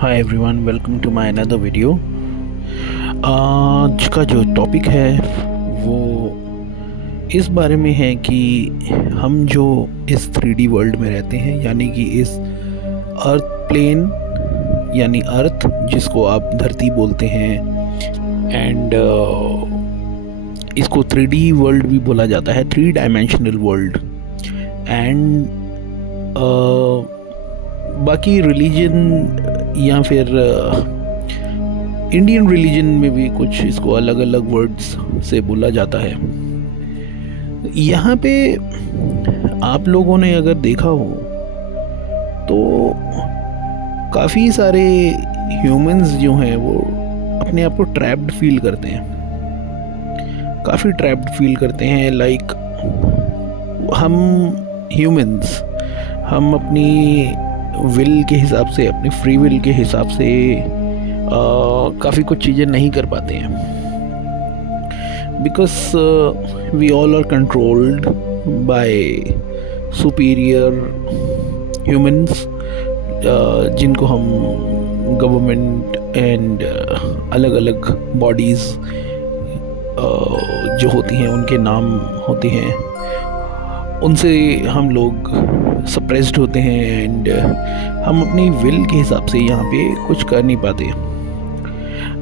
Hi everyone, welcome to my another video. आज का जो टॉपिक है वो इस बारे में है कि हम जो इस 3D वर्ल्ड में रहते हैं, यानी कि इस अर्थ प्लेन यानी अर्थ, जिसको आप धरती बोलते हैं, एंड इसको 3D वर्ल्ड भी बोला जाता है, 3 डायमेंशनल वर्ल्ड। एंड बाकी रिलीजन या फिर इंडियन रिलीजन में भी कुछ इसको अलग अलग वर्ड्स से बोला जाता है। यहाँ पे आप लोगों ने अगर देखा हो तो काफ़ी सारे ह्यूमंस जो हैं वो अपने आप को ट्रैप्ड फील करते हैं, काफ़ी ट्रैप्ड फील करते हैं। लाइक हम ह्यूमंस, हम अपनी विल के हिसाब से, अपनी फ्री विल के हिसाब से काफ़ी कुछ चीज़ें नहीं कर पाते हैं, because we all are controlled by superior humans, जिनको हम गवर्नमेंट एंड अलग अलग बॉडीज़ जो होती हैं उनके नाम होते हैं, उनसे हम लोग सप्रेस्ड होते हैं एंड हम अपनी विल के हिसाब से यहाँ पे कुछ कर नहीं पाते।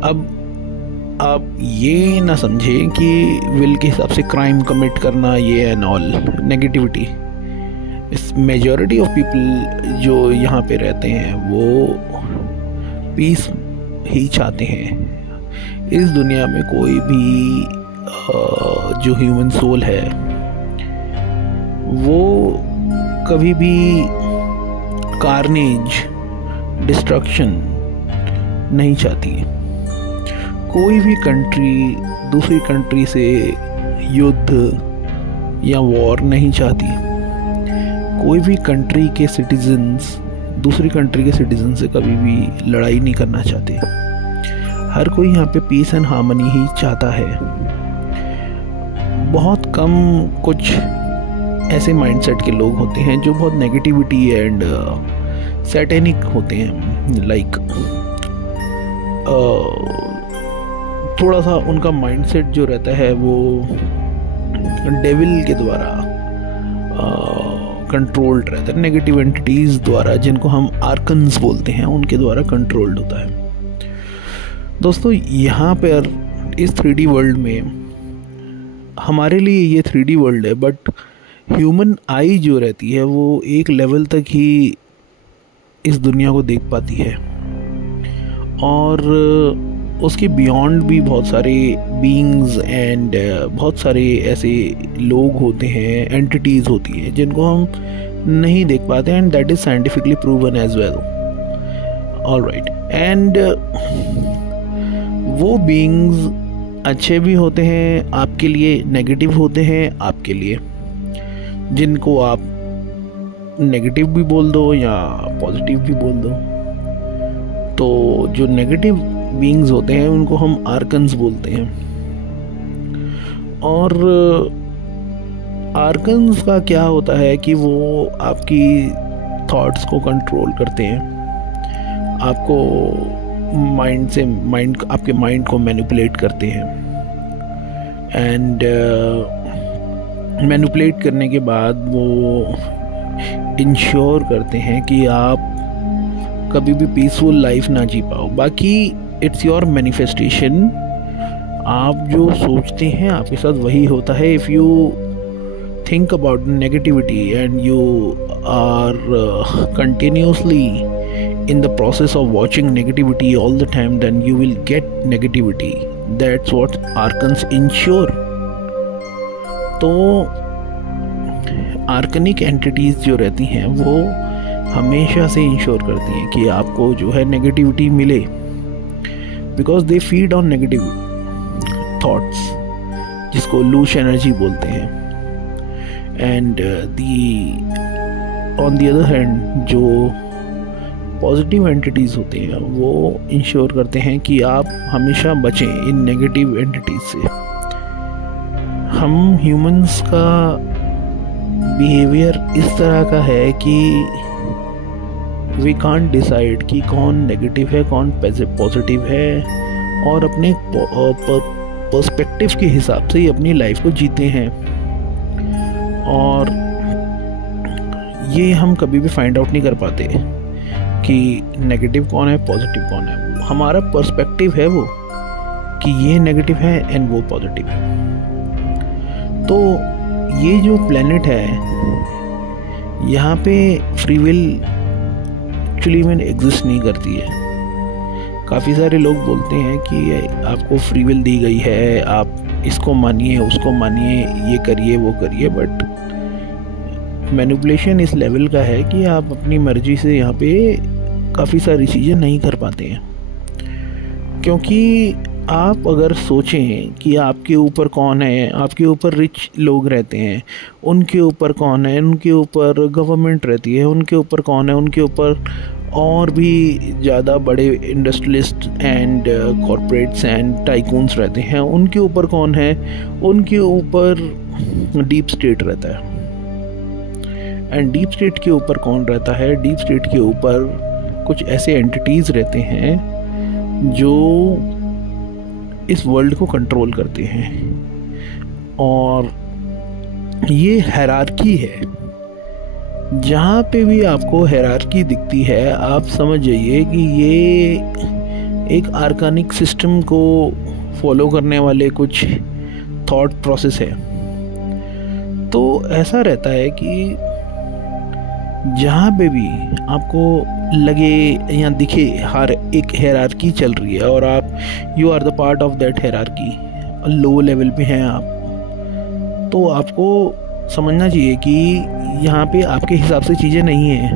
अब आप ये ना समझें कि विल के हिसाब से क्राइम कमिट करना ये एंड ऑल नेगेटिविटी। इस मेजॉरिटी ऑफ पीपल जो यहाँ पे रहते हैं वो पीस ही चाहते हैं। इस दुनिया में कोई भी जो ह्यूमन सोल है वो कभी भी कार्नेज, डिस्ट्रक्शन नहीं चाहती। कोई भी कंट्री दूसरी कंट्री से युद्ध या वॉर नहीं चाहती। कोई भी कंट्री के सिटीजन्स दूसरी कंट्री के सिटीजन से कभी भी लड़ाई नहीं करना चाहते। हर कोई यहाँ पे पीस एंड हार्मनी ही चाहता है। बहुत कम कुछ ऐसे माइंडसेट के लोग होते हैं जो बहुत नेगेटिविटी एंड सैटेनिक होते हैं। लाइक थोड़ा सा उनका माइंडसेट जो रहता है वो डेविल के द्वारा कंट्रोल्ड रहता है, नेगेटिव एंटिटीज़ द्वारा, जिनको हम आर्कन्स बोलते हैं, उनके द्वारा कंट्रोल्ड होता है। दोस्तों, यहाँ पर इस 3D वर्ल्ड में हमारे लिए ये 3D वर्ल्ड है, बट ह्यूमन आई जो रहती है वो एक लेवल तक ही इस दुनिया को देख पाती है, और उसके बियॉन्ड भी बहुत सारे बीइंग्स एंड बहुत सारे ऐसे लोग होते हैं, एंटिटीज़ होती हैं जिनको हम नहीं देख पाते, and that is scientifically proven as well. Alright, and वो बीइंग्स अच्छे भी होते हैं आपके लिए, नेगेटिव होते हैं आपके लिए, जिनको आप नेगेटिव भी बोल दो या पॉजिटिव भी बोल दो। तो जो नेगेटिव बीइंग्स होते हैं उनको हम आर्कन्स बोलते हैं। और आर्कन्स का क्या होता है कि वो आपकी थॉट्स को कंट्रोल करते हैं, आपको आपके माइंड को मैनिपुलेट करते हैं, एंड मैनिपुलेट करने के बाद वो इंश्योर करते हैं कि आप कभी भी पीसफुल लाइफ ना जी पाओ। बाकी इट्स योर मैनिफेस्टेशन, आप जो सोचते हैं आपके साथ वही होता है। If you think about negativity and you are continuously in the process of watching negativity all the time, then you will get negativity. That's what archons ensure. तो आर्कनिक एंटिटीज़ जो रहती हैं वो हमेशा से इंश्योर करती हैं कि आपको जो है नेगेटिविटी मिले, because they feed on negative thoughts, जिसको लूश एनर्जी बोलते हैं। And on the other hand जो पॉजिटिव एंटिटीज़ होते हैं वो इंश्योर करते हैं कि आप हमेशा बचें इन नेगेटिव एंटिटीज़ से। हम ह्यूमंस का बिहेवियर इस तरह का है कि वी कांट डिसाइड कि कौन नेगेटिव है कौन पॉजिटिव है, और अपने पर्सपेक्टिव के हिसाब से ही अपनी लाइफ को जीते हैं। और ये हम कभी भी फाइंड आउट नहीं कर पाते कि नेगेटिव कौन है पॉजिटिव कौन है। हमारा पर्सपेक्टिव है वो कि ये नेगेटिव है एंड वो पॉजिटिव है। तो ये जो प्लेनेट है यहाँ पे फ्री विल एक्चुअली में एग्जिस्ट नहीं करती है। काफ़ी सारे लोग बोलते हैं कि आपको फ्री विल दी गई है, आप इसको मानिए उसको मानिए, ये करिए वो करिए, बट मैनिपुलेशन इस लेवल का है कि आप अपनी मर्जी से यहाँ पे काफ़ी सारी चीज़ें नहीं कर पाते हैं। क्योंकि आप अगर सोचें कि आपके ऊपर कौन है, आपके ऊपर रिच लोग रहते हैं, उनके ऊपर कौन है, उनके ऊपर गवर्नमेंट रहती है, उनके ऊपर कौन है, उनके ऊपर और भी ज़्यादा बड़े industrialist and corporates and tycoons रहते हैं, उनके ऊपर कौन है, उनके ऊपर डीप स्टेट रहता है। एंड डीप स्टेट के ऊपर कौन रहता है? डीप स्टेट के ऊपर कुछ ऐसे एंटिटीज़ रहते हैं जो इस वर्ल्ड को कंट्रोल करते हैं, और ये हायरार्की है। जहाँ पे भी आपको हायरार्की दिखती है आप समझ जाइए कि ये एक आर्कानिक सिस्टम को फॉलो करने वाले कुछ थॉट प्रोसेस है। तो ऐसा रहता है कि जहाँ पे भी आपको लगे या दिखे हर एक हायरार्की चल रही है और आप you are the part of that hierarchy, low level पे हैं आप, तो आपको समझना चाहिए कि यहाँ पे आपके हिसाब से चीज़ें नहीं हैं।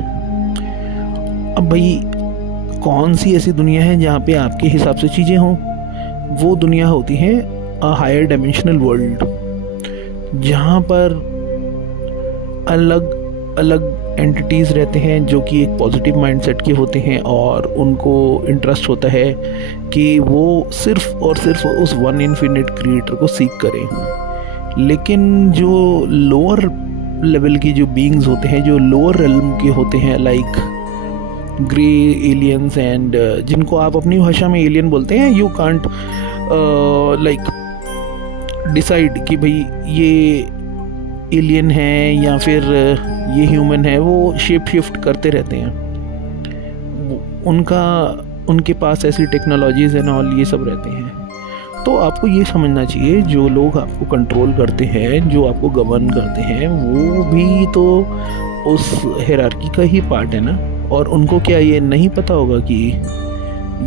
अब भाई कौन सी ऐसी दुनिया है जहाँ पे आपके हिसाब से चीज़ें हों? वो दुनिया होती है अ हायर डायमेंशनल वर्ल्ड, जहाँ पर अलग अलग एंटिटीज़ रहते हैं जो कि एक पॉजिटिव माइंडसेट के होते हैं, और उनको इंटरेस्ट होता है कि वो सिर्फ और सिर्फ उस वन इन्फिनिट क्रिएटर को सीक करें। लेकिन जो लोअर लेवल की जो बीइंग्स होते हैं, जो लोअर रेल्म के होते हैं, लाइक ग्रे एलियंस एंड जिनको आप अपनी भाषा में एलियन बोलते हैं, यू कांट लाइक डिसाइड कि भाई ये एलियन है या फिर ये ह्यूमन है, वो शेप शिफ्ट करते रहते हैं। उनके पास ऐसी टेक्नोलॉजीज़ एंड ऑल ये सब रहते हैं। तो आपको ये समझना चाहिए जो लोग आपको कंट्रोल करते हैं, जो आपको गवर्न करते हैं, वो भी तो उस हायरार्की का ही पार्ट है ना। और उनको क्या ये नहीं पता होगा कि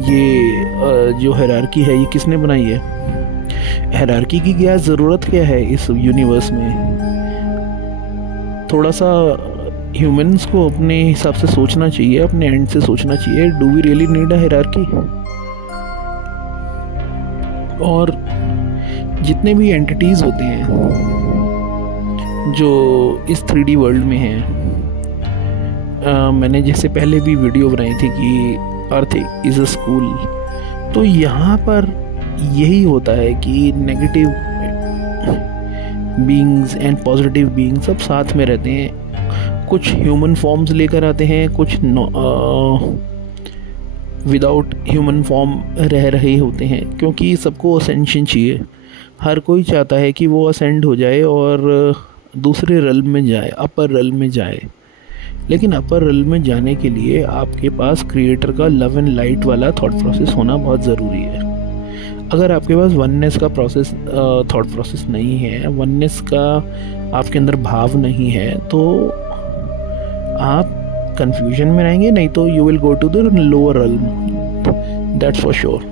ये जो हायरार्की है ये किसने बनाई है? हायरार्की की क्या ज़रूरत क्या है इस यूनिवर्स में? थोड़ा सा ह्यूमंस को अपने हिसाब से सोचना चाहिए, अपने एंड से सोचना चाहिए। Do we really need a hierarchy? और जितने भी एंटिटीज़ होते हैं जो इस 3D वर्ल्ड में हैं, मैंने जैसे पहले भी वीडियो बनाई थी कि अर्थ इज़ अ स्कूल, तो यहाँ पर यही होता है कि negative beings and positive beings सब साथ में रहते हैं। कुछ ह्यूमन फॉर्म्स लेकर आते हैं, कुछ विदाउट ह्यूमन फॉर्म रह रहे होते हैं, क्योंकि सबको असेंशन चाहिए। हर कोई चाहता है कि वो असेंड हो जाए और दूसरे रेल्म में जाए, अपर रेल्म में जाए। लेकिन अपर रेल्म में जाने के लिए आपके पास क्रिएटर का लव एंड लाइट वाला थॉट प्रोसेस होना बहुत ज़रूरी है। अगर आपके पास वननेस का थॉट प्रोसेस नहीं है, वननेस का आपके अंदर भाव नहीं है, तो आप कंफ्यूजन में रहेंगे, नहीं तो you will go to the lower realm, that's for sure.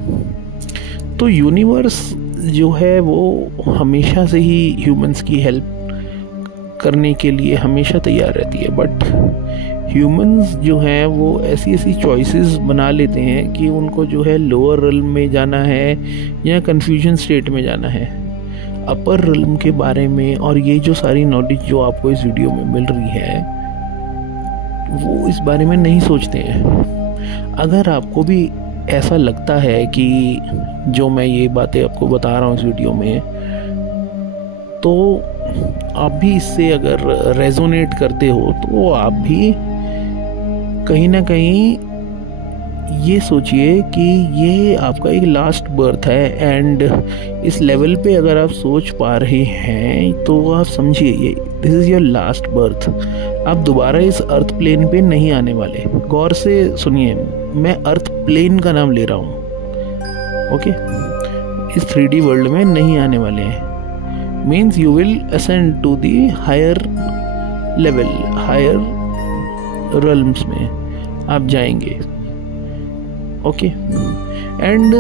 तो यूनिवर्स जो है वो हमेशा से ही ह्यूमंस की हेल्प करने के लिए हमेशा तैयार रहती है, बट ह्यूमंस जो हैं वो ऐसी ऐसी चॉइसेस बना लेते हैं कि उनको जो है लोअर रेल्म में जाना है या कन्फ्यूजन स्टेट में जाना है। अपर रेल्म के बारे में और ये जो सारी नॉलेज जो आपको इस वीडियो में मिल रही है, वो इस बारे में नहीं सोचते हैं। अगर आपको भी ऐसा लगता है कि जो मैं ये बातें आपको बता रहा हूँ इस वीडियो में, तो आप भी इससे अगर रेजोनेट करते हो तो आप भी कहीं ना कहीं ये सोचिए कि ये आपका एक लास्ट बर्थ है, एंड इस लेवल पे अगर आप सोच पा रहे हैं तो आप समझिए ये this is your last birth. आप दोबारा इस अर्थ प्लेन पे नहीं आने वाले। गौर से सुनिए, मैं अर्थ प्लेन का नाम ले रहा हूँ, ओके। इस 3D वर्ल्ड में नहीं आने वाले हैं। Means you will ascend to the higher level, higher realms में आप जाएंगे, ओके। एंड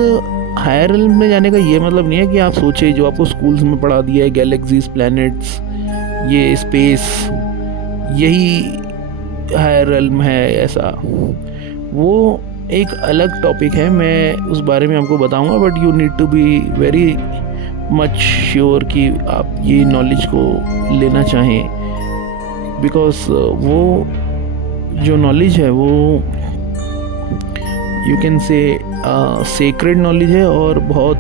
हायर रेल्म में जाने का ये मतलब नहीं है कि आप सोचे जो आपको स्कूल्स में पढ़ा दिया है, गैलेक्सीज, प्लैनेट्स, ये स्पेस, यही हायर रेल्म है, ऐसा वो एक अलग टॉपिक है, मैं उस बारे में आपको बताऊंगा। But you need to be very much sure कि आप ये नॉलेज को लेना चाहें, बिकॉज वो जो नॉलेज है वो you can say sacred knowledge है, और बहुत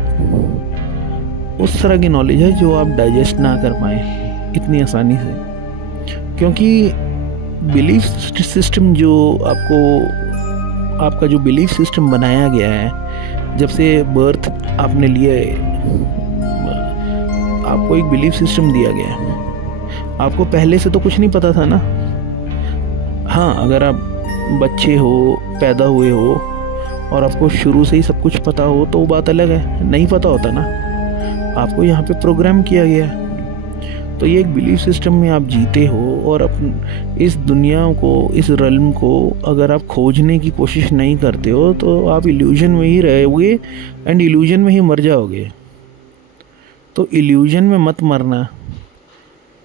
उस तरह की नॉलेज है जो आप डाइजेस्ट ना कर पाए इतनी आसानी से, क्योंकि बिलीफ सिस्टम जो आपका जो बिलीफ सिस्टम बनाया गया है जब से बर्थ आपने लिया है, आपको एक बिलीफ सिस्टम दिया गया है। आपको पहले से तो कुछ नहीं पता था ना। हाँ, अगर आप बच्चे हो, पैदा हुए हो और आपको शुरू से ही सब कुछ पता हो तो वो बात अलग है। नहीं पता होता ना, आपको यहाँ पे प्रोग्राम किया गया है। तो ये एक बिलीफ सिस्टम में आप जीते हो, और इस दुनिया को, इस रल्म को अगर आप खोजने की कोशिश नहीं करते हो तो आप इल्यूजन में ही रहोगे, एंड इल्यूजन में ही मर जाओगे। तो इल्यूजन में मत मरना।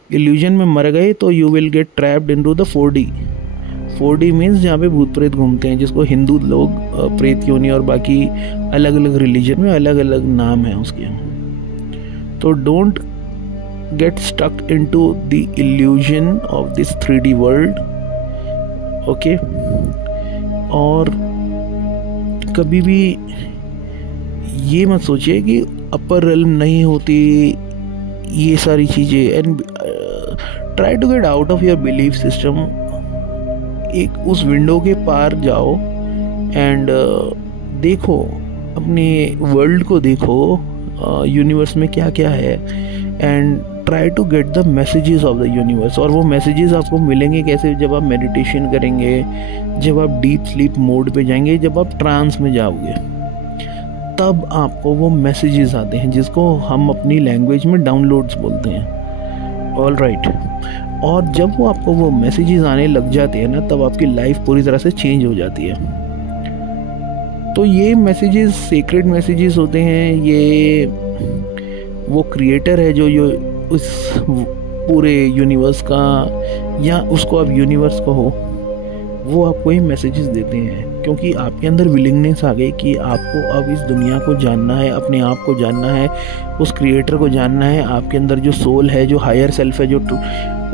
इल्यूजन में मर गए तो you will get trapped into the 4D। 4D means जहाँ पे भूत प्रेत घूमते हैं, जिसको हिंदू लोग प्रेत योनि और बाकी अलग अलग रिलीजन में अलग अलग नाम है उसके। तो don't get stuck into the illusion of this 3D world, okay? और कभी भी ये मत सोचिए कि अपर रेल्म नहीं होती ये सारी चीज़ें, and try to get out of your belief system. एक उस विंडो के पार जाओ एंड देखो, अपने वर्ल्ड को देखो, यूनिवर्स में क्या क्या है, and try to get the messages of the universe. और वो मैसेजेस आपको मिलेंगे कैसे? जब आप मेडिटेशन करेंगे, जब आप डीप स्लीप मोड पे जाएंगे, जब आप ट्रांस में जाओगे, तब आपको वो मैसेजेस आते हैं जिसको हम अपनी लैंग्वेज में डाउनलोड्स बोलते हैं, ऑल राइट। और जब वो आपको वो मैसेजेस आने लग जाते हैं ना, तब आपकी लाइफ पूरी तरह से चेंज हो जाती है। तो ये मैसेजेस सीक्रेट मैसेजेस होते हैं। ये वो क्रिएटर है जो उस पूरे यूनिवर्स का, या उसको आप यूनिवर्स कहो, वो आपको ये मैसेजेस देते हैं, क्योंकि आपके अंदर विलिंगनेस आ गई कि आपको अब इस दुनिया को जानना है, अपने आप को जानना है, उस क्रिएटर को जानना है, आपके अंदर जो सोल है, जो हायर सेल्फ है, जो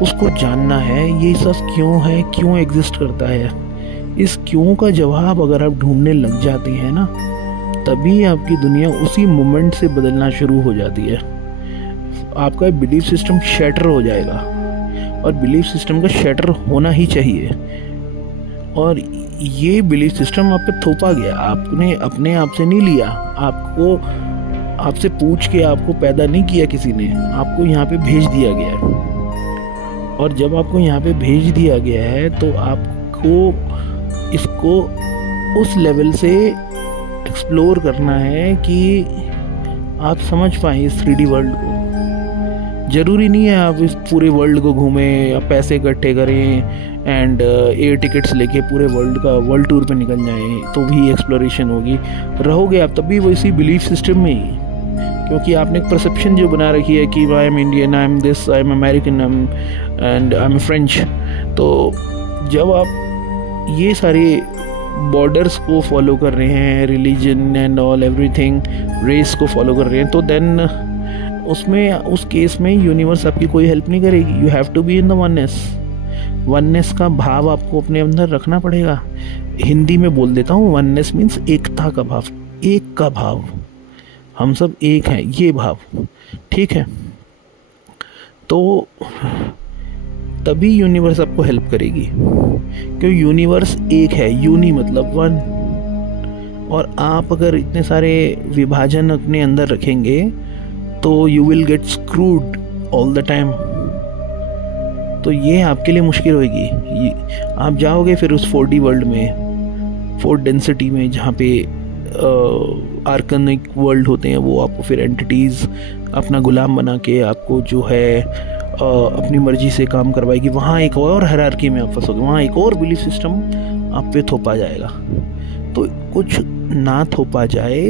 उसको जानना है। ये सब क्यों है, क्यों एग्जिस्ट करता है, इस क्यों का जवाब अगर आप ढूंढने लग जाते हैं ना, तभी आपकी दुनिया उसी मोमेंट से बदलना शुरू हो जाती है। आपका बिलीफ सिस्टम शैटर हो जाएगा, और बिलीफ सिस्टम का शैटर होना ही चाहिए। और ये बिलीफ सिस्टम आप पे थोपा गया, आपने अपने आप से नहीं लिया, आपसे पूछ के आपको पैदा नहीं किया किसी ने, आपको यहाँ पे भेज दिया गया है। और जब आपको यहाँ पे भेज दिया गया है तो आपको इसको उस लेवल से एक्सप्लोर करना है कि आप समझ पाएँ इस 3D वर्ल्ड को। ज़रूरी नहीं है आप इस पूरे वर्ल्ड को घूमें, आप पैसे इकट्ठे करें एंड एयर टिकट्स लेके पूरे वर्ल्ड टूर पे निकल जाएं तो भी एक्सप्लोरेशन होगी। रहोगे आप तब भी वैसी बिलीफ सिस्टम में ही, क्योंकि आपने एक परसेप्शन जो बना रखी है कि I am Indian, I am this, I am American, and I am French. तो जब आप ये सारे बॉर्डर्स को फॉलो कर रहे हैं, religion and all everything, race को फॉलो कर रहे हैं, तो देन उसमें उस केस में यूनिवर्स आपकी कोई हेल्प नहीं करेगी। You have to be in the oneness का भाव आपको अपने अंदर रखना पड़ेगा। हिंदी में बोल देता हूँ, वननेस मीन्स एकता का भाव, एक का भाव, हम सब एक हैं, ये भाव, ठीक है। तो तभी यूनिवर्स आपको हेल्प करेगी, क्योंकि यूनिवर्स एक है, यूनि मतलब वन। और आप अगर इतने सारे विभाजन अपने अंदर रखेंगे तो you will get screwed all the time. तो ये आपके लिए मुश्किल होगी। आप जाओगे फिर उस 4D वर्ल्ड में, 4 डेंसिटी में, जहाँ पे आर्कनिक वर्ल्ड होते हैं, वो आपको फिर एंटिटीज़ अपना गुलाम बना के आपको जो है अपनी मर्जी से काम करवाएगी। वहाँ एक और हायरार्की में आप फंसोगे, वहाँ एक और बिलीफ सिस्टम आप पे थोपा जाएगा। तो कुछ ना थोपा जाए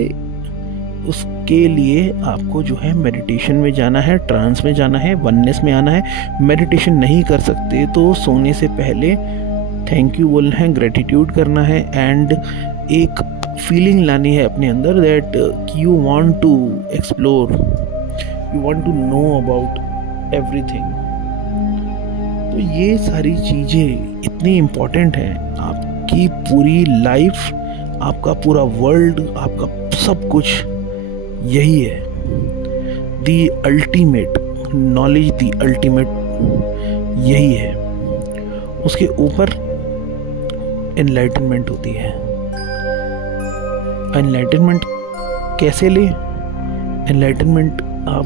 उसके लिए आपको जो है मेडिटेशन में जाना है, ट्रांस में जाना है, वननेस में आना है। मेडिटेशन नहीं कर सकते तो सोने से पहले थैंक यू बोलना है, ग्रेटिट्यूड करना है, एंड एक फीलिंग लानी है अपने अंदर that you want to explore, you want to know about everything. तो ये सारी चीज़ें इतनी इम्पोर्टेंट हैं। आपकी पूरी लाइफ, आपका पूरा वर्ल्ड, आपका सब कुछ यही है। The ultimate knowledge, the ultimate यही है। उसके ऊपर एनलाइटनमेंट होती है। एनलाइटनमेंट कैसे ले? एनलाइटनमेंट आप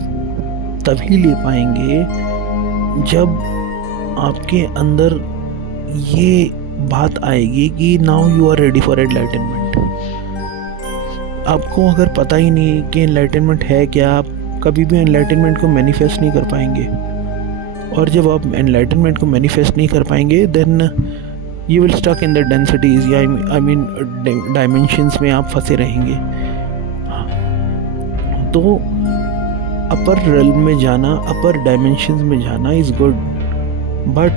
तभी ले पाएंगे जब आपके अंदर ये बात आएगी कि now you are ready for enlightenment. आपको अगर पता ही नहीं कि एनलाइटनमेंट है क्या, आप कभी भी एनलाइटनमेंट को मैनिफेस्ट नहीं कर पाएंगे। और जब आप एनलाइटनमेंट को मैनिफेस्ट नहीं कर पाएंगे then you will stuck in the densities, या आई मीन डायमेंशंस में आप फंसे रहेंगे। तो अपर रेल्म में जाना, अपर डायमेंशंस में जाना इज़ गुड, बट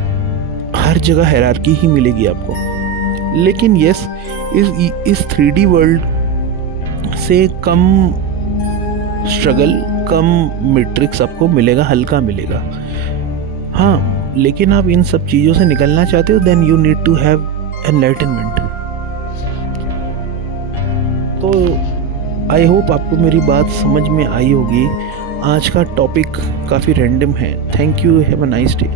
हर जगह हायरार्की ही मिलेगी आपको। लेकिन यस, इस 3D वर्ल्ड से कम स्ट्रगल, कम मैट्रिक्स आपको मिलेगा, हल्का मिलेगा। हाँ, लेकिन आप इन सब चीज़ों से निकलना चाहते हो then you need to have enlightenment. तो आई होप आपको मेरी बात समझ में आई होगी। आज का टॉपिक काफ़ी रैंडम है। Thank you, have a nice day.